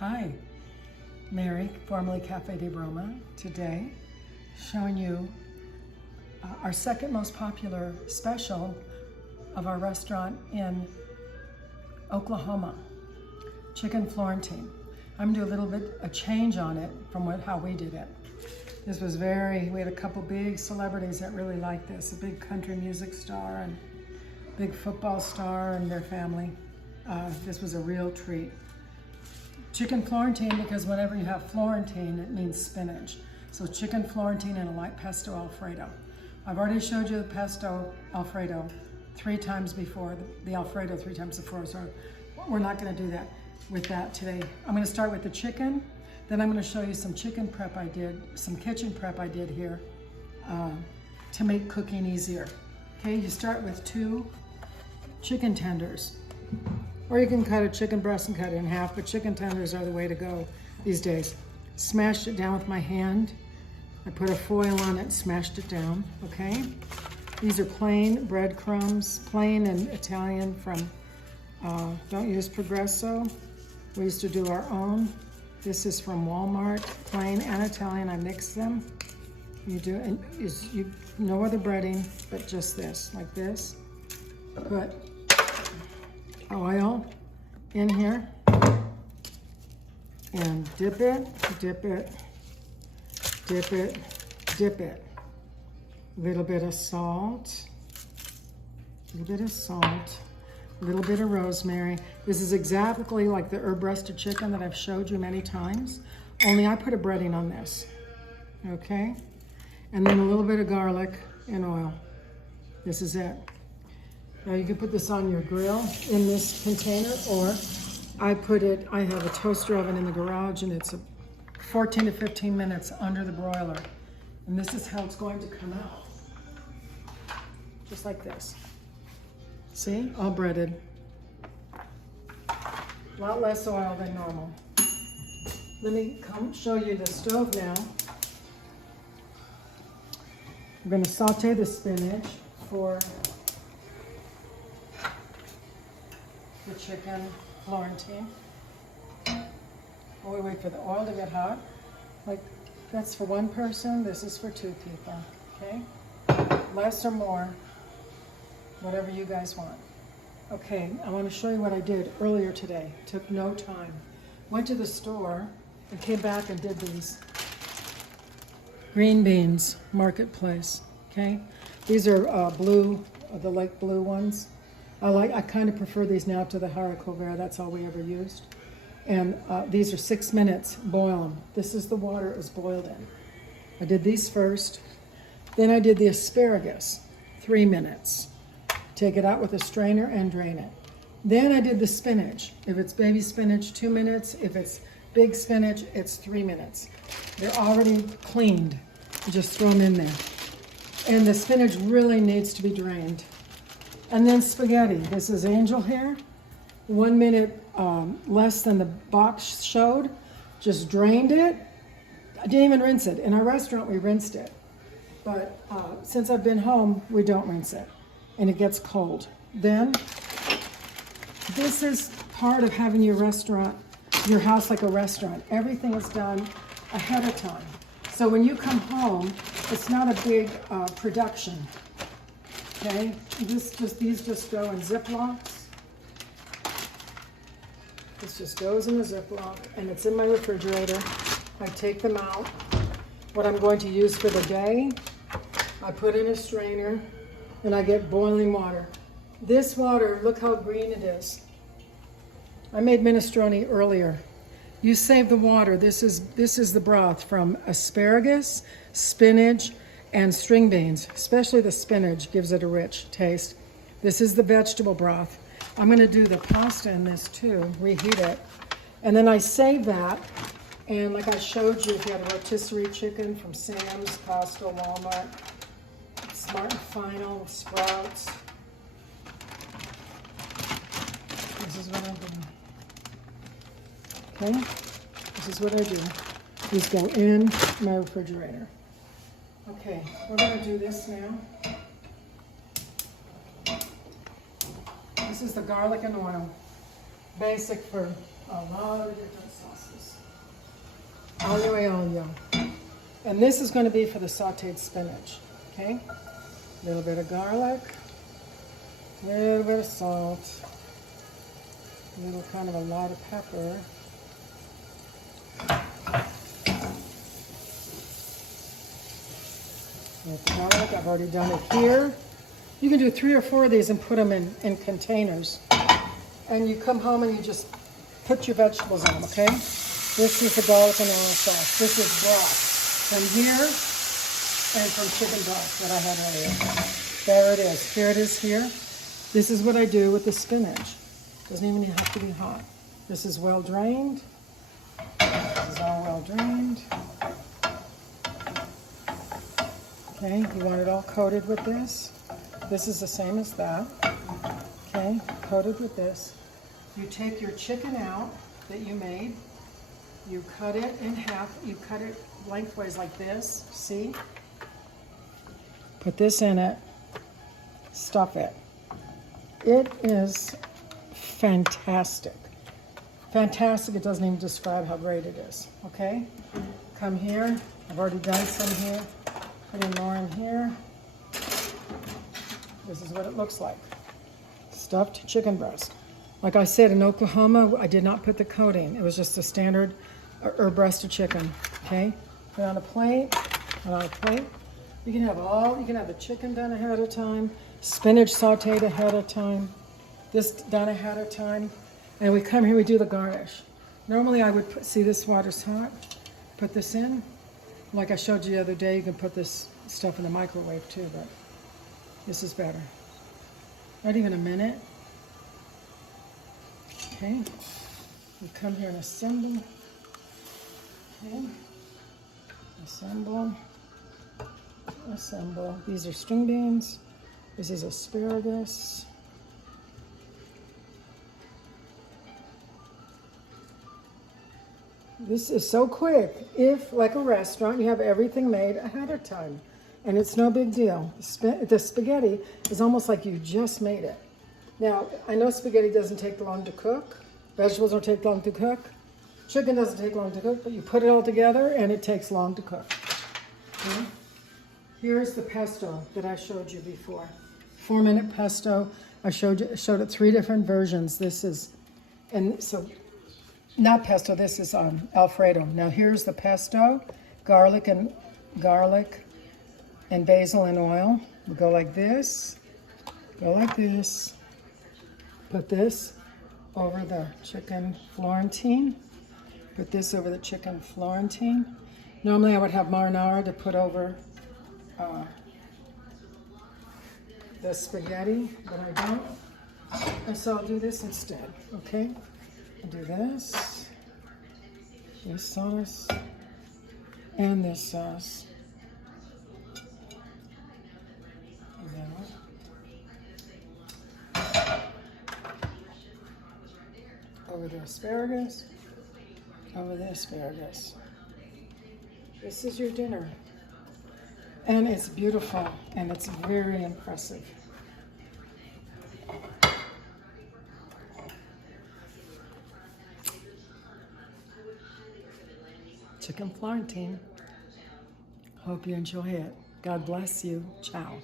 Hi, Mary, formerly Cafe de Broma, today showing you our second most popular special of our restaurant in Oklahoma, Chicken Florentine. I'm gonna do a little bit a change on it from how we did it. This was we had a couple big celebrities that really liked this, a big country music star and big football star and their family. This was a real treat. Chicken Florentine, because whenever you have Florentine, it means spinach. So chicken Florentine and a light pesto Alfredo. I've already showed you the pesto Alfredo 3 times before, the Alfredo 3 times before, so we're not gonna do that with that today. I'm gonna start with the chicken, then I'm gonna show you some chicken prep I did, some kitchen prep I did here to make cooking easier. Okay, you start with 2 chicken tenders. Or you can cut a chicken breast and cut it in half, but chicken tenders are the way to go these days. Smashed it down with my hand. I put a foil on it, smashed it down, okay? These are plain breadcrumbs, plain and Italian from, don't use Progresso. We used to do our own. This is from Walmart, plain and Italian. I mix them. You do, and no other breading, but just this, like this. Put oil in here and dip it, dip it, dip it, dip it. A little bit of salt, a little bit of salt, a little bit of rosemary. This is exactly like the herb breasted chicken that I've showed you many times, only I put a breading on this, okay? And then a little bit of garlic and oil. This is it. Now you can put this on your grill in this container, or I have a toaster oven in the garage and it's 14 to 15 minutes under the broiler. And this is how it's going to come out. Just like this. See, all breaded. A lot less oil than normal. Let me show you the stove now. I'm gonna saute the spinach for the chicken Florentine. While we wait for the oil to get hot. Like, that's for 1 person, this is for 2 people, okay? Less or more, whatever you guys want. Okay, I want to show you what I did earlier today. Took no time. Went to the store and came back and did these. Green beans, marketplace, okay? These are blue, the light blue ones. I kind of prefer these now to the haricot vert. That's all we ever used. And these are 6 minutes, boil them. This is the water it was boiled in. I did these first. Then I did the asparagus, 3 minutes. Take it out with a strainer and drain it. Then I did the spinach. If it's baby spinach, 2 minutes. If it's big spinach, it's 3 minutes. They're already cleaned. You just throw them in there. And the spinach really needs to be drained. And then spaghetti. This is angel hair. 1 minute less than the box showed. Just drained it. I didn't even rinse it. In our restaurant, we rinsed it. But since I've been home, we don't rinse it. And it gets cold. Then, this is part of having your restaurant, your house like a restaurant. Everything is done ahead of time. So when you come home, it's not a big production. Okay, these just go in Ziplocs. This just goes in a Ziploc, and it's in my refrigerator. I take them out. What I'm going to use for the day, I put in a strainer, and I get boiling water. This water, look how green it is. I made minestrone earlier. You save the water. This is the broth from asparagus, spinach, and string beans. Especially the spinach gives it a rich taste. This is the vegetable broth. I'm gonna do the pasta in this too, reheat it. And then I save that, and like I showed you, if you had a rotisserie chicken from Sam's, Costco, Walmart, Smart and Final, Sprouts. This is what I do. Okay, this is what I do. These go in my refrigerator. Okay, we're gonna do this now. This is the garlic and oil. Basic for a lot of different sauces. Olio e olio. And this is going to be for the sauteed spinach, okay? A little bit of garlic, a little bit of salt, a little kind of a lot of pepper. With garlic, I've already done it here. You can do 3 or 4 of these and put them in containers. And you come home and you just put your vegetables on them, okay? This is the garlic and oil sauce. This is broth from here and from chicken broth that I had earlier. There it is. Here it is here. This is what I do with the spinach. Doesn't even have to be hot. This is well drained. This is all well drained. Okay, you want it all coated with this. This is the same as that. Okay, coated with this. You take your chicken out that you made. You cut it in half. You cut it lengthways like this. See? Put this in it. Stuff it. It is fantastic. Fantastic. It doesn't even describe how great it is. Okay? Come here. I've already done some here. Put in more in here. This is what it looks like. Stuffed chicken breast. Like I said, in Oklahoma, I did not put the coating. It was just a standard breast of chicken. Okay? Put on a plate. Put on a plate. You can have the chicken done ahead of time, spinach sauteed ahead of time, this done ahead of time, and we come here, we do the garnish. Normally I would see this water's hot, put this in. Like I showed you the other day, you can put this stuff in the microwave too, but this is better. Not even a minute. Okay, we come here and assemble. Okay, assemble. Assemble. These are string beans. This is asparagus. This is so quick. If, like a restaurant, you have everything made ahead of time. And it's no big deal. The spaghetti is almost like you just made it. Now, I know spaghetti doesn't take long to cook. Vegetables don't take long to cook. Chicken doesn't take long to cook, but you put it all together and it takes long to cook. Okay? Here's the pesto that I showed you before. 4-minute pesto. I showed it 3 different versions. This is, and so, not pesto, this is Alfredo. Now here's the pesto, garlic and basil and oil. We go like this, put this over the chicken Florentine, put this over the chicken Florentine. Normally I would have marinara to put over the spaghetti, but I don't. And so I'll do this instead, okay? I'll do this sauce, and this sauce. Over the asparagus, over the asparagus. This is your dinner. And it's beautiful, and it's very impressive. Chicken Florentine. Hope you enjoy it. God bless you. Ciao.